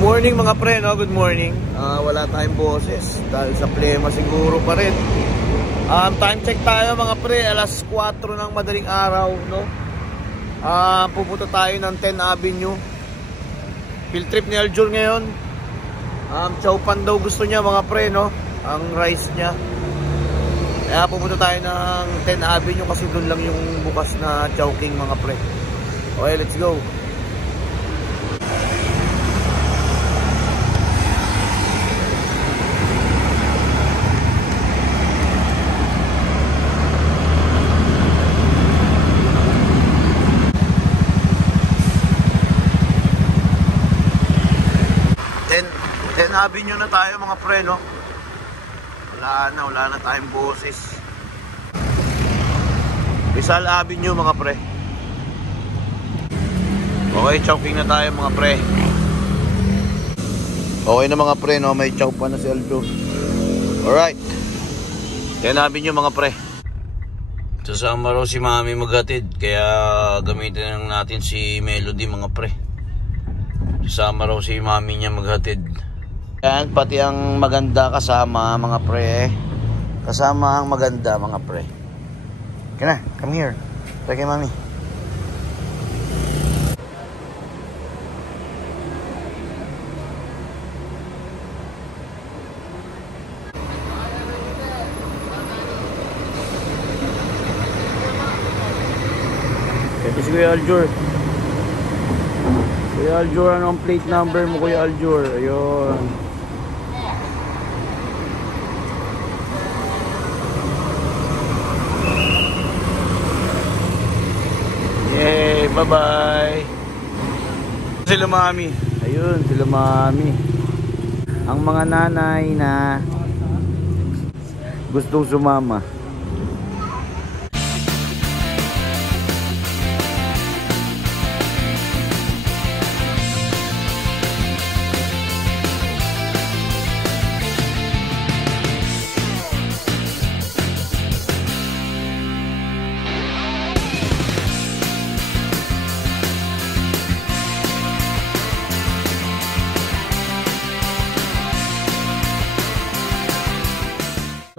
morning mga pre, no? Good morning. Wala tayong boses dahil sa plema siguro pa rin. Time check tayo mga pre, alas 4 ng madaling araw, no? Pupunta tayo ng 10 Avenue. Field trip ni Aljur ngayon. Chow pan daw gusto niya mga pre, no? Ang rice niya. Kaya pupunta tayo ng 10 Avenue kasi doon lang yung bukas na Chowking mga pre. Okay, let's go. Avenue na tayo mga pre, no? Wala na tayong boses. Rizal Avenue mga pre. Okay, Chowking na tayo mga pre. Okay na mga pre, no? May chow pa na si Aldo. Alright, 10 Avenue mga pre. Sasama raw si Mami maghatid, kaya gamitin natin si Melody mga pre. Sasama raw si Mami niya maghatid. Yan, pati ang maganda kasama mga pre. Kasama ang maganda mga pre. Okay na, come here. Tara kay Mami. Ito si Kuya Aljur. Kuya Aljur, ano ang plate number mo Kuya Aljur? Ayun. Yay, bye-bye. Sila Mami. Ayun, sila Mami. Ang mga nanay na gustong sumama.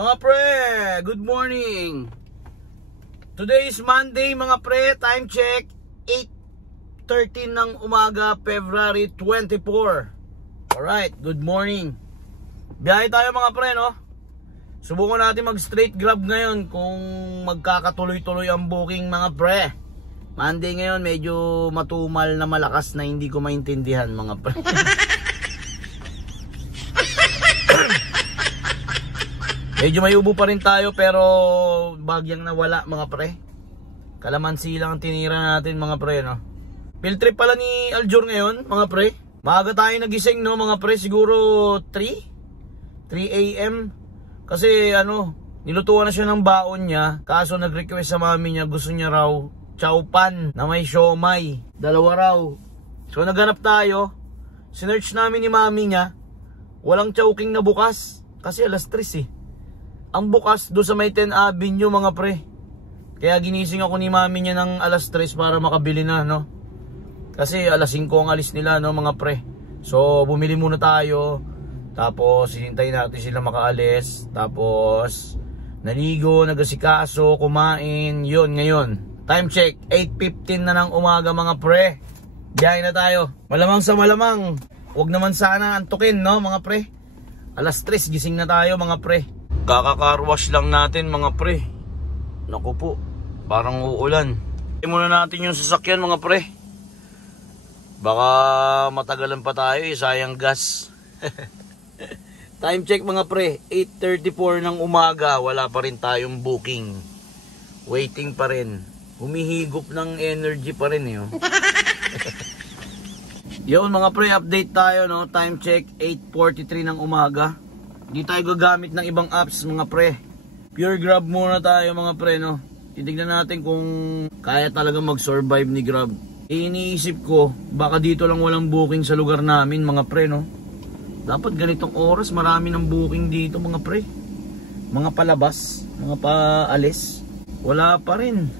Mga pre, good morning. Today is Monday mga pre, time check 8:13 ng umaga, February 24. Alright, good morning. Biyahe tayo mga pre, no? Subukan natin mag straight grab ngayon kung magkakatuloy-tuloy ang booking mga pre. Monday ngayon, medyo matumal na malakas na hindi ko maintindihan mga pre. Medyo may ubo pa rin tayo pero bagyang nawala mga pre. Kalamansi lang ang tinira natin mga pre, no? Field trip pala ni Aljur ngayon mga pre. Maaga tayo nagising, no mga pre, siguro 3 AM. Kasi ano, nilutuan na siya ng baon niya. Kaso nag-request sa mami niya, gusto niya raw chow pan na may siomay. Dalawa raw. So naghanap tayo. Sinearch namin ni mami niya. Walang Chowking na bukas. Kasi alas 3 eh. Ang bukas doon sa may 10 Avenue mga pre. Kaya ginising ako ni mami niya ng alas 3 para makabili na, no? Kasi alas 5 ang alis nila, no mga pre. So bumili muna tayo. Tapos hinintay natin sila makaalis. Tapos naligo, nagasikaso, kumain. Yun ngayon. Time check 8:15 na ng umaga mga pre. Biyahe na tayo. Malamang sa malamang, huwag naman sana antukin, no mga pre. Alas 3 gising na tayo mga pre. Kaka-carwash lang natin mga pre. Naku po, parang uulan. Muna natin yung sasakyan mga pre. Baka matagalan pa tayo, sayang gas. Time check mga pre, 8:34 ng umaga. Wala pa rin tayong booking. Waiting pa rin. Humihigop ng energy pa rin eh. Yun mga pre, update tayo, no? Time check 8:43 ng umaga. Hindi tayo gagamit ng ibang apps mga pre. Pure Grab muna tayo mga pre, no? Titignan natin kung kaya talaga mag-survive ni Grab. Iniisip ko, baka dito lang walang booking sa lugar namin mga pre, no? Dapat ganitong oras marami ng booking dito mga pre. Mga palabas, mga paalis. Wala pa rin.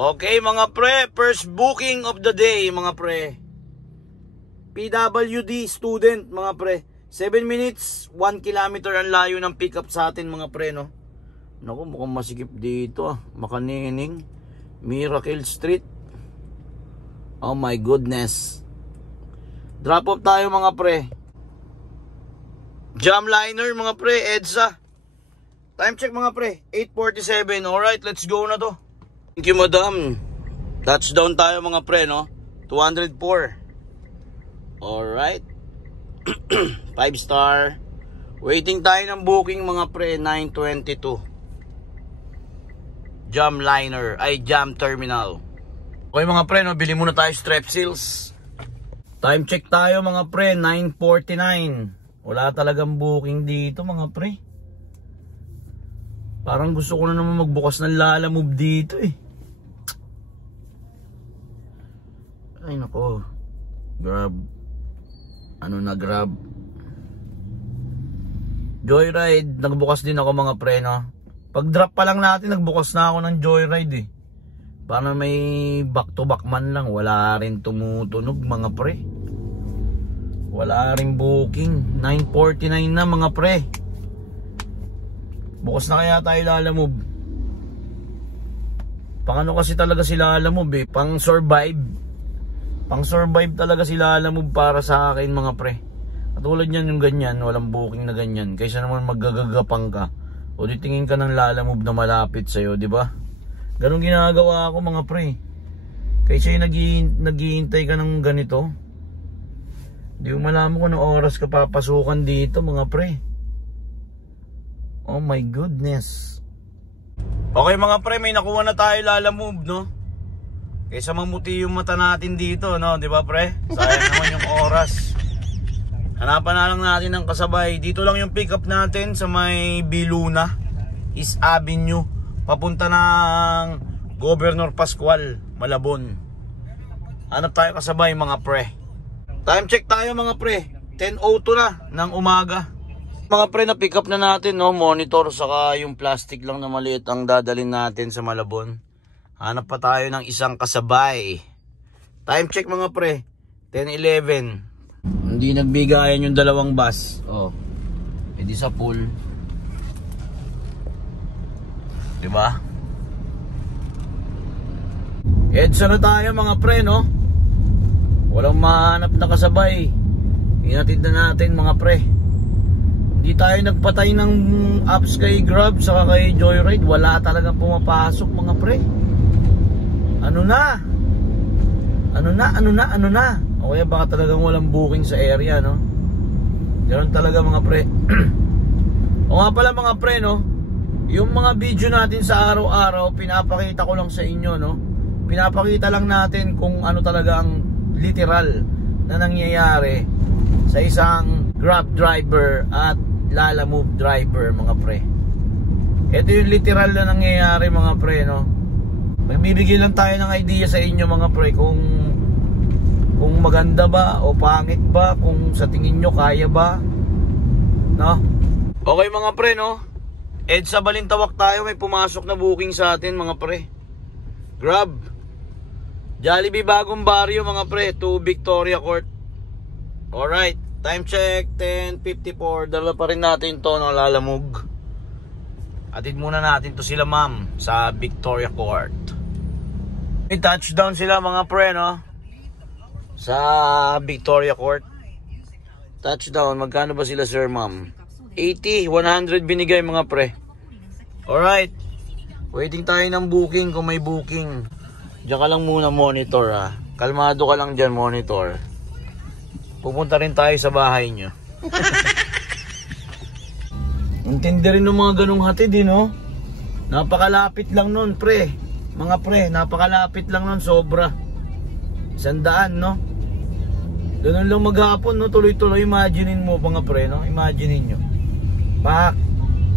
Okay mga pre, first booking of the day mga pre. PWD student mga pre. 7 minutes, 1 kilometer ang layo ng pick up sa atin mga pre, no? Naku, mukhang masikip dito ah. Makanining. Miracle Street. Oh my goodness. Drop off tayo mga pre. Jamliner mga pre, EDSA. Time check mga pre, 8:47. Alright, let's go na to. Thank you madam. Touchdown tayo mga pre, no? 204. Alright. 5 star. Waiting tayo ng booking mga pre, 9:22. Jamliner, ay Jam Terminal. Okay mga pre, no? Bili muna tayo strepsils. Time check tayo mga pre, 9:49. Wala talagang booking dito mga pre. Parang gusto ko na naman magbukas ng Lalamove dito eh. Ay nako. Grab. Ano na grab? Joyride, nagbukas din ako mga pre, no? Pag drop pa lang natin, nagbukas na ako ng Joyride eh. Para may back to back man lang, wala rin tumutunog mga pre. Wala rin booking. 9:49 na mga pre. Bukas na kaya tayo Lalamove. Pang ano kasi talaga si Lalamove eh, pang survive. Pang survive talaga si Lalamove para sa akin mga pre. Katulad yan yung ganyan, walang booking na ganyan. Kaysa naman maggagagapang ka o di tingin ka ng Lalamove na malapit sa'yo, di ba? Ganun ginagawa ako mga pre. Kaysa yung naghihintay ka ng ganito, di mo malaman kung anong oras ka papasukan dito mga pre. Oh my goodness. Okay mga pre, may nakuha na tayo Lalamove, no? Kaysa mamuti yung mata natin dito, no? Di ba pre? Sayang naman yung oras. Hanapan na lang natin ng kasabay. Dito lang yung pick up natin sa may Biluna East Avenue, papunta ng Governor Pascual, Malabon. Hanap tayo kasabay mga pre. Time check tayo mga pre, 10:02 na ng umaga. Mga pre, na pick up na natin, no? Monitor saka yung plastic lang na maliit ang dadalhin natin sa Malabon. Hanap pa tayo ng isang kasabay. Time check mga pre, 10:11. Hindi nagbigayan yung dalawang bus. Oh. Edi sa pool. Diba? EDSA na tayo mga pre, no? Walang mahanap na kasabay. Hinatid na natin mga pre. Hindi tayo nagpatay ng apps kay Grab saka kay Joyride. Wala talagang pumapasok mga pre. Ano na? O kaya baka talagang walang booking sa area, no? Ganoon talaga mga pre. O nga pala mga pre, no? Yung mga video natin sa araw-araw, pinapakita ko lang sa inyo, no? Pinapakita lang natin kung ano talaga ang literal na nangyayari sa isang Grab driver at Lalamove driver mga pre. Ito yung literal na nangyayari mga pre, no? Magbibigay lang tayo ng idea sa inyo mga pre kung maganda ba o pangit ba, kung sa tingin nyo kaya ba, no? Okay mga pre, no? EDSA Balintawak tayo, may pumasok na booking sa atin mga pre. Grab Jollibee Bagong Barrio mga pre, to Victoria Court. Alright, time check 10:54. Dala pa rin natin to, no? Lalamove. Atid muna natin to sila ma'am sa Victoria Court. May touchdown sila mga pre, no? Sa Victoria Court. Touchdown, magkano ba sila sir ma'am? 80, 100 binigay mga pre. Alright, waiting tayo ng booking kung may booking. Diyan ka lang muna monitor ha. Kalmado ka lang dyan monitor. Pupunta rin tayo sa bahay nyo. Intindi rin ng mga ganong hatid eh, no? Napakalapit lang nun pre. Mga pre, napakalapit lang nun, sobra. 100, no? Ganun lang maghapon, no? Tuloy-tuloy, imaginein mo mga pre, no? Imaginein nyo. Pak,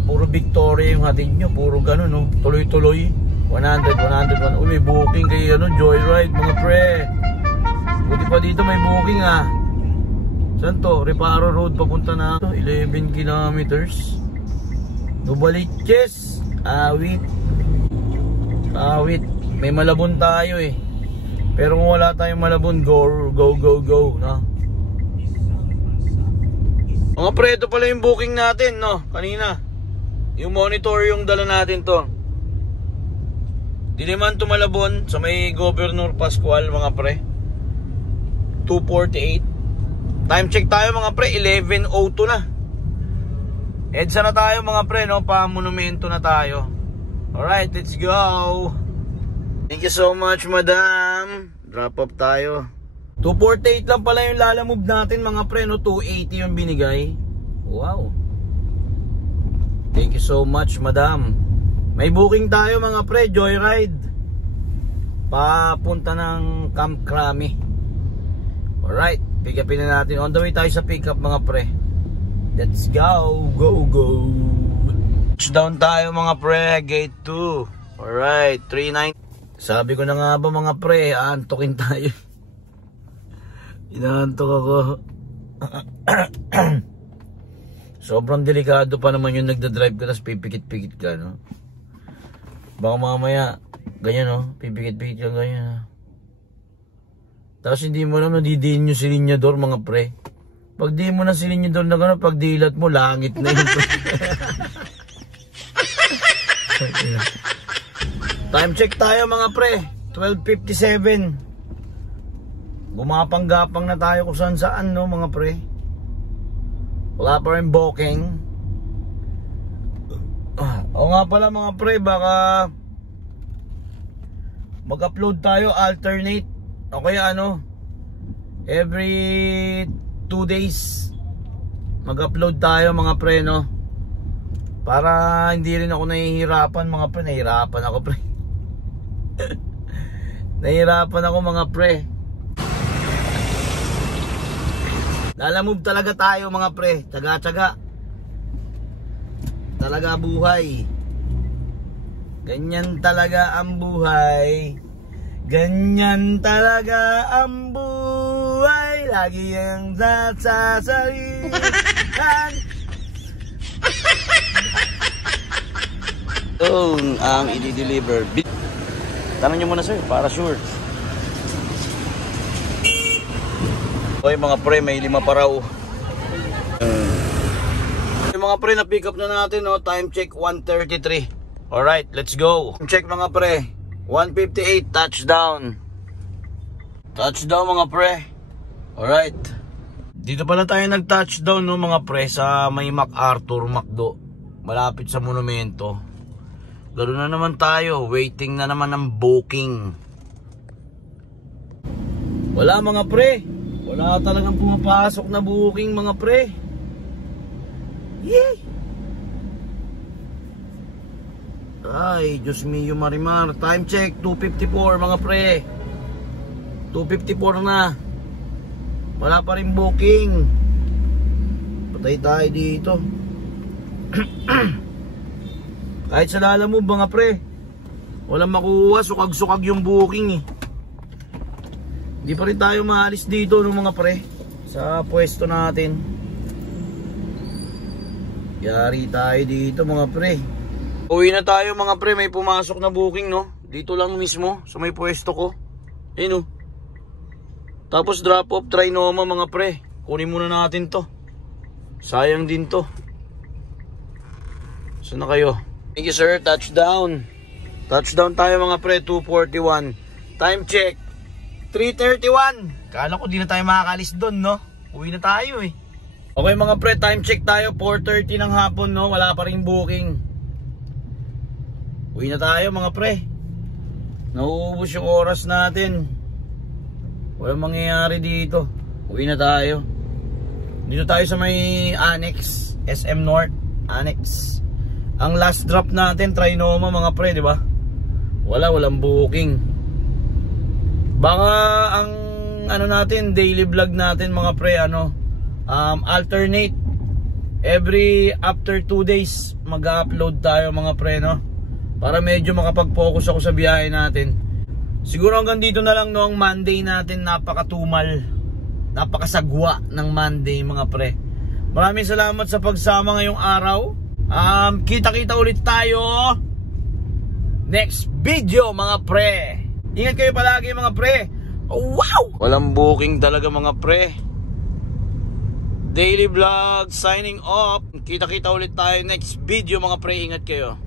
puro Victoria yung hatid nyo, puro ganun, no? Tuloy-tuloy, 100. May booking kay ano, Joyride mga pre. Buti pa dito may booking ah. Saan to? Reparo Road papunta na to, 11 kilometers. Nubaliches, Awit. May Malabon tayo eh. Pero kung wala tayong Malabon, go, no? Mga pre, ito pala yung booking natin, no? Kanina. Yung monitor yung dala natin to. Diliman to Malabon sa may Governor Pascual, mga pre. 2:48. Time check tayo, mga pre, 11:02 na. EDSA na tayo, mga pre, no? Pa-monumento na tayo. Alright, let's go. Thank you so much, madam. Drop off tayo. 248 lang pala yung lalamove natin, mga pre, no? 280 yung binigay. Wow. Thank you so much, madam. May booking tayo, mga pre, joyride. Papunta ng Camp Crame. Alright, pick upin na natin. On the way tayo sa pick up, mga pre. Let's go, go, go. Touchdown tayo, mga pre, gate 2. Alright, 39. Sabi ko na nga ba, mga pre, aantokin tayo. Inaantok ako. Sobrang delikado pa naman yung nagdadrive ka, tapos pipikit-pikit ka, no? Baka mamaya, ganyan, no? Pipikit-pikit ka, ganyan, no? Tapos hindi mo alam, nadidiin yung silinyador, mga pre. Pag di mo na silinyador na gano'n, pag dilat mo, langit na yun. Time check tayo, mga pre. 12:57. Gumapang-gapang na tayo kung saan-saan, no, mga pre. Wala pa rin booking. O nga pala, mga pre, baka mag-upload tayo alternate. O kaya ano, every 2 days mag-upload tayo, mga pre, no? Para hindi rin ako nahihirapan, mga pre. Nahihirapan ako, pre. Nahihirapan ako, mga pre. Lalamove talaga tayo, mga pre. Tsaga-tsaga. Talaga buhay. Ganyan talaga ang buhay. Ganyan talaga ang buhay. Lagi ang sasalitan. Ang i-deliver. Tanong nyo muna, sir, para sure. Okay, mga pre, may 5 pa raw. Yung mga pre, na-pick up na natin, no? Time check 1:33. Alright, let's go. Time check, mga pre, 1:58, touchdown. Touchdown, mga pre. Alright. Dito pala tayo nag-touchdown, no, mga pre, sa may MacArthur, Macdo. Malapit sa monumento. Ganoon na naman tayo, waiting na naman ng booking. Wala, mga pre. Wala talagang pumapasok na booking, mga pre. Yay! Ay, Diyos mio marimar. Time check, 2:54, mga pre. 2:54 na. Wala pa rin booking. Patay tayo dito. Kahit sa lalamove, mga pre, walang makuha, sukag-sukag yung booking, eh. Hindi pa rin tayo maalis dito, no, mga pre, sa pwesto natin. Yari tayo dito, mga pre. Uwi na tayo, mga pre. May pumasok na booking, no? Dito lang mismo, sa may pwesto ko. Ayun, no? Tapos drop off Trinoma, mga pre. Kunin muna natin to. Sayang din to. Saan na kayo? Thank you, sir. Touchdown. Touchdown tayo, mga pre. 2:41. Time check 3:31. Kala ko di na tayo makakalis doon, no? Uwi na tayo, eh. Okay, mga pre, time check tayo 4:30 ng hapon, no? Wala pa ring booking. Uwi na tayo, mga pre. Nauubos yung oras natin. Walang mangyayari dito. Uwi na tayo. Dito tayo sa may Annex, SM North Annex. Ang last drop natin, Trinoma, mga pre, di ba? Walang booking. Baka ang ano natin, daily vlog natin, mga pre, alternate. Every after 2 days mag-upload tayo, mga pre, no? Para medyo makapag-focus ako sa biyahe natin. Siguro hanggang dito na lang, no? Ang Monday natin, napakatumal, napakasagwa ng Monday, mga pre. Maraming salamat sa pagsama ngayong araw. Kita-kita ulit tayo next video, mga pre. Ingat kayo palagi, mga pre. Oh, wow! Walang booking talaga, mga pre. Daily Vlog signing off. Kita-kita ulit tayo next video mga pre. Ingat kayo.